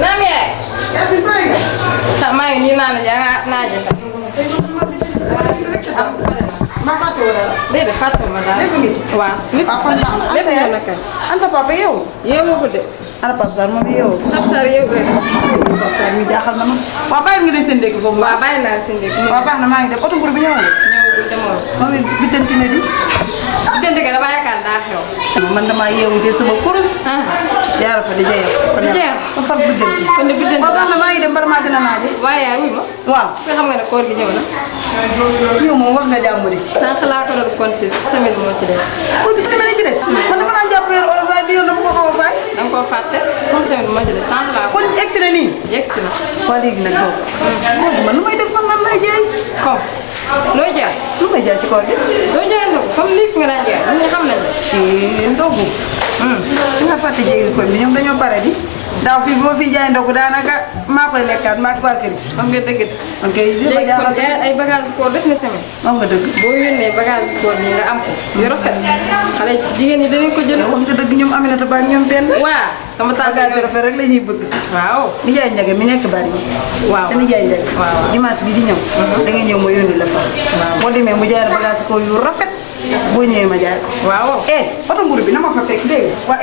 Naam yaay. Yacine pare nga. sax maa ngi nii naan naaje fa. ma fàtte wala la. déedéet fàtte ma daal. lépp ngi ci. waaw lépp waaw kon baax na. lépp ñëw na kay. an sa papa yow. yeewu ko de. ana Pape Sarr moom yow. Pape Sarr yeewu rek. Pape Sarr mi jaaxal na ma. waaw bàyyi nga ne seen ndékki foofu. waaw bàyyi naa seen dëkk. waaw baax na maa ngi def oto mburu bi ñëw nga. ñëwagul demoo. moom it biddanti na di. diggante ga dama yaakaar daa xew. man damaa yeewu jël sama kurus. jaara fa di jeex. di jeex. ba far biddanti. kon de biddanti waaw baax na maa ngi dem bari maa dina naaje. waaye yaay wuy ma. waaw. nga xam nga ne koor gi ñëw na. yow moom wax nga jàmm di. sànq laa ko doon compter semaine moo ci des. kon semaine ci des. man dama naan jàpp weeru olof waaye bi yoon dama ko xaw a fay. da nga koo fàtte moom semaine moo ci des sànq laa ko. kon egsi na nii. yegg si na. waa léegi nag boobu. man lu may def man lan lay jaay. comme looy jaay. lu may jaay ci koor gi. doo jaay ndogu comme nit nga daan jaay nit ñi xam nañ la. ndogu. li nga fàtte jéegi koñ bi ñoom dañoo pare di. daaw fii boo fi jaay ndogu daanaka maa koy lekkaat maa waa kër gi. xam nga dëgg de. man kay li ma léegi kon jaaxal jaay ay bagage koor des na semaine. wax nga dëgg. boo yónnee bagage koor yi nga am ko yu rafet xale jigéen ñi danañ ko jënd. wax nga dëgg ñoom Aminata Ba ak ñoom benn. waa sama tànk bagage rafet rek la ñuy bëgg. waaw. ni jaay njage mi nekk bari. waaw te ni jaay njage. waaw dimanche bi di ñëw. da nga ñëw ma yónni la fa. boo demee mu jaay la bagage ko yu rafet. boo ñëwee ma jaay ko. waaw. oto mburu bi na ma fa fekk dégg nga. waa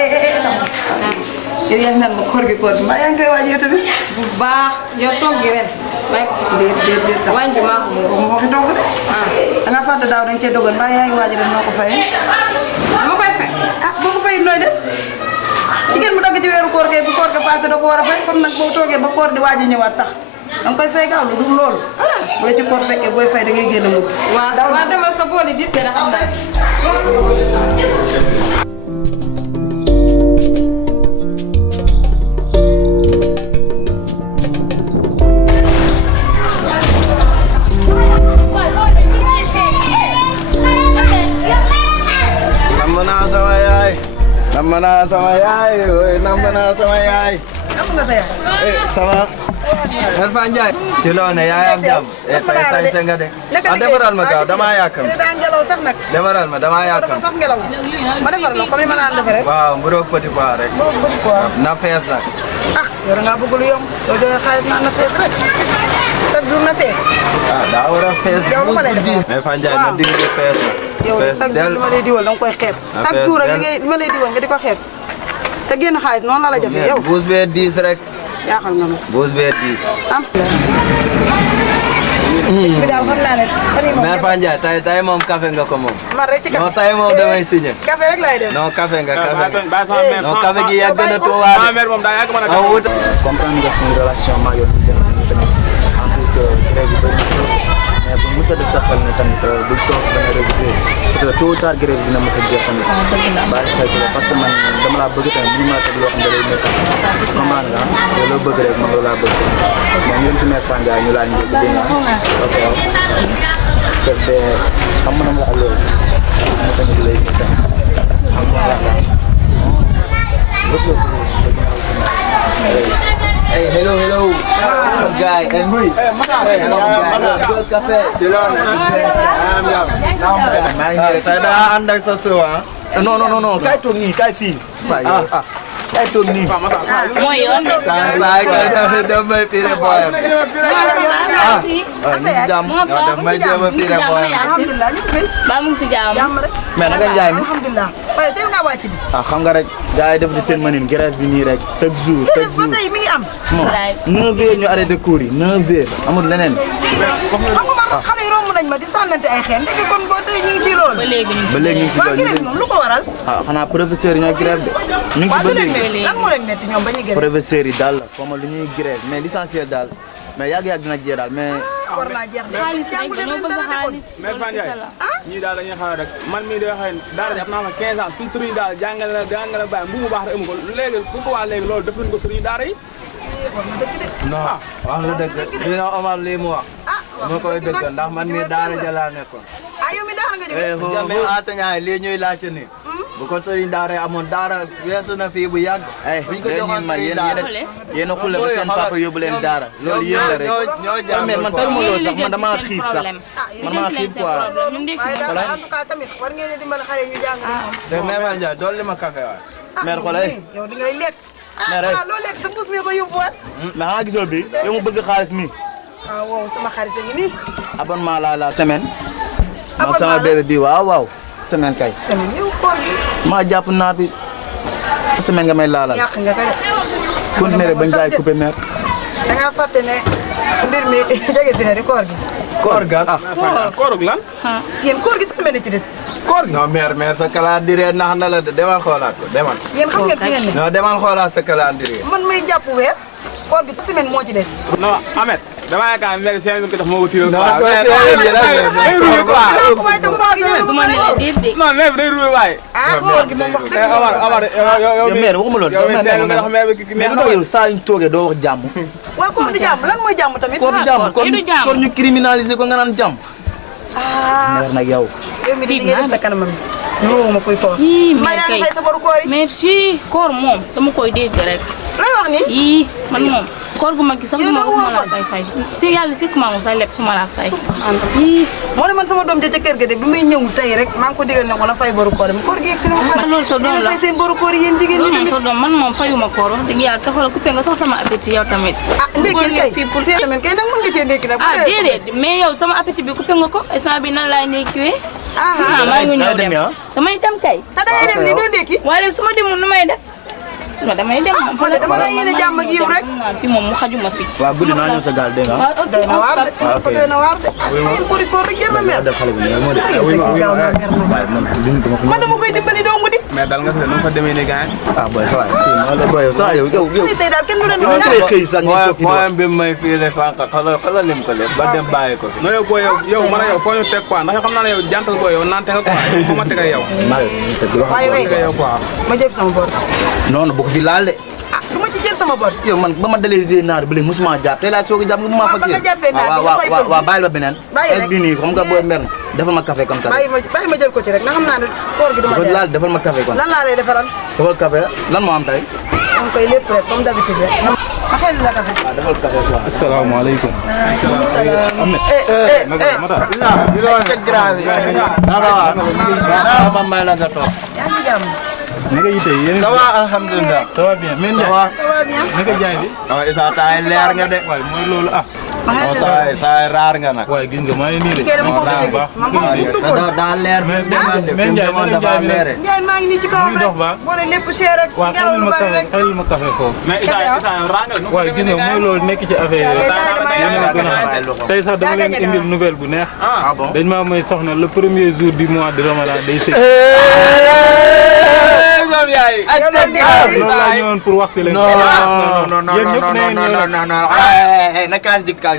yow yaa ngi naan ma koor gi mbaa yaa ngi koy waaj yow tamit. bu baax yow toog gi ren bàyyi ko sama. déet wàññi maa ko moom. moo fi togg de. da nga fàtte daaw dañ cee dogoon mbaa yaa ngi waaj ren noo ko fayee. ma koy fay. boo ko fayit nooy def. jigéen mu dagg ci weeru koor kay bu koor ga passé da ko war a fay comme nag boo toogee ba koor di waaj a ñëwaat sax da nga koy fay gaaw lu dul loolu. bu la ci koor fekkee booy fay da ngay génn mut. waaw demal sa booli dis de da xam naa. Namana sama yaay namana sama yaay. am nga sa yaay. Ça va. Mère Fandiaye. ci loo ne yaay am jàmm. tey sañse nga de. defaral ma gaaw damaa yàkkam. daa ngelaw sax nag. defaral ma damaa yàkkam. sax ngelaw. ma defaral la comme ma naan defee rek. waaw mburoog petit pois rek. mburoog petit pois. na fees nag. yow da ngaa bëgg lu yomb. yow de xaalis naan na fees rek. chaque jour na fees. daa war a fees. yow lu ma lay defal Mère Fandiaye na digg di fees nag. yow chaque jour li ma lay diwal da nga koy xeeb. chaque jour rek li ma lay diwal nga di ko xeeb. te génn xaalis noonu la la jafe yow. buus bee 10 rek. jaaxal nga ma. buus bee 10. am. bi daal xam naa ne fan yii moom. Mère Fandiaye tey moom café nga ko moom. man rek ci café non tey moom damay signé. café rek lay def. non café nga. non café gi yàgg na tuubaat. comprendre nga suñu relation maa yow ñu tamit en plus que grève bi bëri na mais bu mos a def sa xel ne tamit bu toog dana révisé parce que tôt ou tard grève dina mos a jeex tamit bàyyi xel ci la parce que man dama laa bëgg tamit mënu maa teg loo xam ne da lay métti comprendre nga yow loo bëgg rek man loolu laa bëgg moom ñun si Mère Fandiaye ñu laa ñu dégg nga ok waaw te xam nga la loolu mu tamit lay métti tamit xam nga la Hey, hello. Some guy, and me. Good cafe. Tada anda sesuatu. No. Kay toog nii, kay fii. Kay toog nii. mooy yoon de. Saya kay damay pire boyam. Jam, damay jam pire boyam. alhamdulilah ñu ngi ba mu ngi ci jàmm. jàmm rek. mais naka njaay mi alhamdulilah waaye teel ngaa wàcc di. xam nga rek gars yi def di seen mënin grève bi nii rek chaque jour ba tey mi ngi am. bon 9h ñu arrêté cours yi 9h amul leneen. xam nga man xale yi romb nañ ma di sànnante ay xeen ndeke kon boo tey ñu ngi ci loolu. ba léegi ñu ba léegi ñu ngi si waa loolu grève bi moom lu ko waral. xanaa professeur yi ñooy grève de ñu ngi waa si ba lu leen léegi metti lan moo leen metti ñoom ba ñuy grève. professeur yi daal la xaw ma lu ñuy grève mais l'essentiel daal mais yàgg-yàgg dina jeex daal mais war naa jeex de. xaalis rek jàngu leen dañoo leen bëgg dara xaalis. Mère Fandiaye ñii daal dañuy xam rek man mii di waxee daara ji am naa fa 15 ans suñu sëriñ daal jàngale bàyyi bu mu baax rek amu ko léegi pourquoi léegi loolu def nañ ko sëriñ daara yi. Non, wax nga dëgg. Dina Omar lii mu wax. ma koy dëgg ndax man mii daara ja laa nekkoon. yow mi daara nga jógee. mais enseignant yi lii ñuy laajte nii. bu ko sëriñ daara amoon daara weesu na fii bu yàgg. buñ ko joxoon sëriñ daara yéen a xulle ba seen papa yóbbu leen daara loolu yéen la rek. ñoo jàngal man tal ma loolu sax man damaa xiif sax man maa xiif quoi. waaye daal en tout cas tamit war ngeen di dimbali xale ñu jàng. te Mère Ndiaye dolli ma café waay. mère xoolal yow di ngay lekk. mère loo lekk sa pousse mi ko yóbbuwaat. mais xanaa gisoo bi yow mu bëgg xaalis mi. waaw sama xarit a ngi nii. abonnement la semaine. moom sama bébé bi waaw semaine kay. semaine yow koor gi. maa jàpp naa fi semaine nga may laalal. yàq nga ko de. continué rek bañ jaay coupé mère. da ngaa fàtte ne mbir mi jege si ne di koor gi. koor ga koorug lan yéen koor gi semaine ci des. koor gi non mère sa calendrier nax na la de demal xoolaat ko demal. yéen xam ngeen fi ngeen ne. non demal xoolaat sa calendrier. man may jàpp weer koor gi semaine moo ci des. non Ahmed dama yaakaar ne léegi 5 ko tax moo ko tiiral non non mais day ruuy waay koor gi moom wax dëgg Amar yow mère waxuma loolu mais lu tax yow saa ñu toogee doo wax jàmm. waaw koor du jàmm lan mooy jàmm tamit. koor du jàmm koor ñu criminaliser ko nga naan jàmm. mère nag yow. yow mi di ngay def sa kanamam ñu ma koy koor. mais yaa ngi kay fay sa boru koor yi. merci koor moom dama koy dégg rek. lay wax ni. yii man moom koor gu mag gi sax du ma la fay si yàlla si kuma sax lépp kuma la fay. yii moo ne man sama doom ja ca kër ga de bi muy ñëw tey rek maa ngi ko digal ne ko na fay boru koor yi koor gi yegg si na ma pare. loolu sa doom la fay seen boru koor yi yéen jigéen ñi tamit. sa doom man moom fayuma koor wax dëgg yàlla taxawal coupé nga sax sama appétit yow tamit. ndékki kay pour tamit kay nag mën nga cee ndékki nag. déedéet mais yow sama appétit bi coupé nga ko instant bi nan laay ndékkiwee. maa ngi ñëw dem damay dem kay. te dangay dem nii doo ndékki. waaye su ma demul nu may def. non damay dem moom man dama la yéene jàmm ak yiw rek. fi moom mu xajuma fi. waaw guddi naa ñëw sa gaal dégg nga. waaw ok doy na waar de ko doy na waar de. ay bori koor rek jël na mer. man dama koy dimbali dong di. mais dal nga fi nu fa demee ni gaay boy sa waay sa yow tey daal kenn du leen yow tey xëy sax ñu toog mooy bi may fii le sànq xoolal lim ko lépp ba dem bàyyi ko fi. non yow booy yow man a yow foo ñu teg quoi ndax yow xam naa ne yow jantal booy yow naan te nga quoi foo ma teg ak yow waaye wey yow quoi ma jël sama bor. non bu ko fi laal de. du ma ci jël sama bor. yow man ba ma dalee zee naar bi léegi musuma jàpp tey laa soog a jàpp nga ma ba nga jàppee naar bi dafay bëgg. waaw bàyyil ba beneen. bàyyi rek bii nii xam nga booy mer na defal ma café comme ça. bàyyi ma jël ko ci rek na xam naa ne koor gi du ma laal defal ma café kon. lan laa lay defaral. defal café lan moo am tey. dama koy lépp rek comme d'habitude rek. ma xel la café. waaw defal café quoi. asalaamaaleykum. waaleykum salaam. ma may la nga toog. yaa ngi jàmm. naka yite yéen ça va alhamdulilah. ça va bien men Ndiaye. ça va bien. naka jaay bi. waaw Issa taay leer nga de. waaye mooy loolu ah. ma xel la saa raar nga nag. waaye gis nga maa ngi nii de. liggéey dama ko gëj a gis man xaw ma fu mu duggoon. daa leer fi mu demoon de fi mu demoon dafa leere. Ndiaye maa ngi nii ci kawam rek. boole lépp cher rek. waaw ngelaw lu bari rek. xelal ma café foofu. mais Issa ranga nu waaye gis nga mooy loolu nekk ci affaire yi. yéen a gën a tey sax dama leen indil nouvelle bu neex. ah bon dañ maa may soxna le premier jour du mois de Ramadan day sëy. loolu laa ñëwoon pour wax si leen. non yéen ñëpp nee ngeen non naka dik ka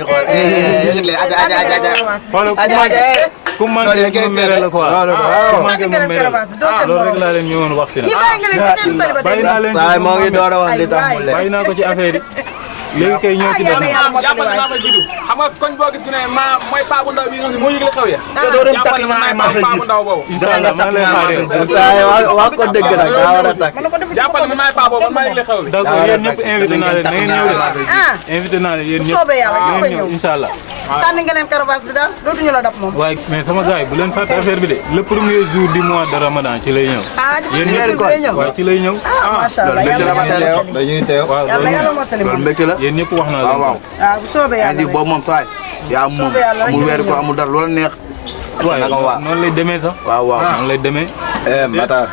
xool ku manqué rek ma mere la quoi. ku manqué ma mere la loolu rek laa leen ñëwoon wax si la. bàyyi naa leen waaye moo ngi door a wax li tax mu leer. bàyyi naa ko ci affaire yi léegi kay ñëw ci benn. jàppal naa ko jiitu xam nga koñ boo gis gu ne ma mooy paa bu ndaw bi nga xam ne moo yëgle xew ya jàppal na ma paa bu ndaw boobu incha allah maa ngi lay xaar yow. saa wax ko dëgg nag daa war a takk. jàppal na maay paa boobu man maa yëgle xew bi d'accord yéen ñëpp invité naa leen na ngeen ñëw de. invité naa leen yéen ñëpp soobee yàlla na ñëpp ngeen ñëw incha allah. sànni nga leen karabaas bi daal dootuñu la dab moom. waaye mais sama gars yi bu leen fàtte affaire bi de le premier jour du mois de Ramadan ci lay ñëw. yéen ñëpp waaye ci lay ñëw. macha allah yàlla dañuy teew. waaw yàlla mottali moom. yéen ñëpp wax naa leen. waaw bu soobee yàlla indi boobu moom saay yaa moom amul weer ko amul dara loola neex. waaye noonu lay demee sax. waaw noonu lay demee. Matar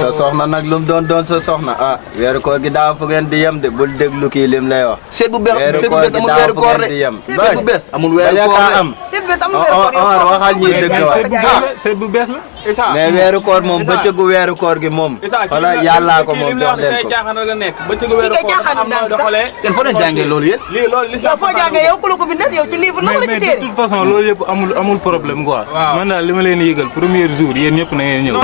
sa soxna nag lu mu doon sa soxna ah weeru koor gi daa fu ngeen di yem de bul déglu kii lim lay wax. seet bu bees weeru seet bu koor bees gi amul daa weeru fu koor ngeen de di yem. seet bu bees amul weeru koor de. am. seet bees amul weeru koor Omar waxal ñi dëgg seet bu bees la. Issa mais weeru koor moom bëccëgu weeru koor gi moom. wala yàllaa ko moom jox leen ko. caaxaan la nekk bëccëgu weeru koor am na doxalee yéen foo leen jàngee loolu yéen. lii loolu li yow foo jàngee yow ku la ko bindal yow ci livre la wala ci mais de téere. toute façon loolu yëpp amul problème quoi. man daal li ma leen yëgal premier jour yéen ñëpp na ngeen ñëw.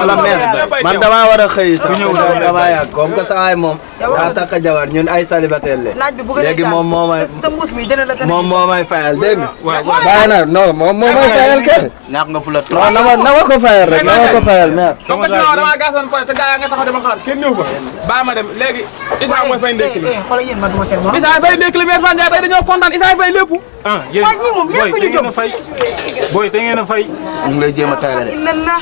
wala mère man damaa war a xëy sax damaa yàgg comme que sa ay moom daa takk jabar ñun ay célibataire le naaj bi bu gën a léegi moom moo may sa mbuus mi dina la gën a moom moo may fayal dégg nga bàyyi na non moom moo may fayal kenn ñàkk nga fu la trop na ma ko fayal rek na ma ko fayal mère comme que sinon dama gasoon pare te gaa nga taxaw dama xaar kenn ñëw ko baa ma dem léegi Issa mooy fay ndékki li xoolal yéen ma duma seen moom Issa fay ndékki li mère Fane Ndiaye tey dañoo kontaan Issa fay lépp ah yéen waa ñii moom ñëpp ñu jóg booy te ngeen a fay mu ngi lay jéem a tayal de illallah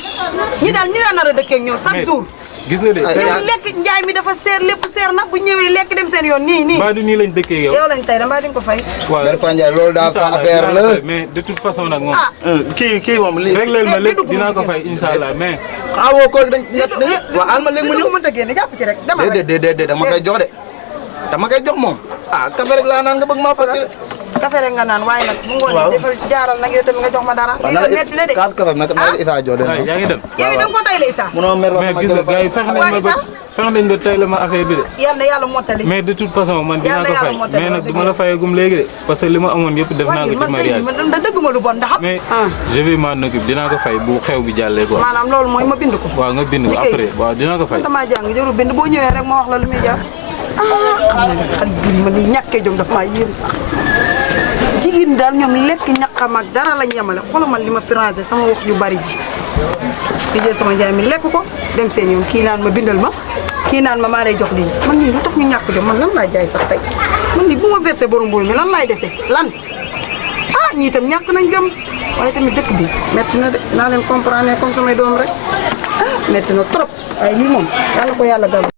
ñi daal ñi daan nar a dëkkee ak ñoom chaque jour gis nga de ñoom lekk njaay mi dafa seer lépp seer na bu ñëwee lekk dem seen yoon nii mbaa du nii lañ dëkkee yow yow lañ tey da mbaa di nga ko fay waaw mère Fane Ndiaye loolu daal sa affaire la mais de toute façon nag moom kii moom li régleel ma lépp dinaa ko fay inshallah mais awoo ko dañ waaw alma léegi mu ñëw mënta génn jàpp ci rek dama rek déedéet dama koy jox de dama koy jox moom café rek laa naan nga bëgg maa fàttali café rek nga naan waaye nag bu ngoonee defal jaaral nag yow tamit nga jox ma dara lii tam metti na de kaas café nag ma Issa jox de yaa ngi dem yow da nga ko tayle Issa munoo mer mais gis nga gars yi fex nañ ba tey la ma affaire bi de yal na yàlla mottali mais de toute façon man dinaa ko fay mais nag du ma la fayagum léegi de parce que li ma amoon yëpp def naa ko ci mariage da dëgg ma lu bon ndax mais je vais m'en occuper dinaa ko fay bu xew bi jàllee quoi maanaam loolu mooy ma bind ko waaw nga bind ko après waaw dinaa ko fay damaa jàng jarul bind boo ñëwee rek ma wax la lu muy jar xam nga xale jur yi ma ni ñàkkee jom daf maa yéem sax jigéen daal ñoom lekk ñaqam ak dara lañ yemale xoolal man li ma firangé sama wax ju bari ji di jël sama njaay mi lekk ko dem seen yoon kii naan ma bindal ma kii naan ma maa lay jox lii man nii lu tax ñu ñàkk jom man lan laa jaay sax tey man nii bu ma versé borom mbool mi lan laay dese lan ñii itam ñàkk nañ jom waaye tamit dëkk bi metti na de naa leen comprendre comme samay doom rek metti na trop waaye lii moom yàlla ko yàlla gal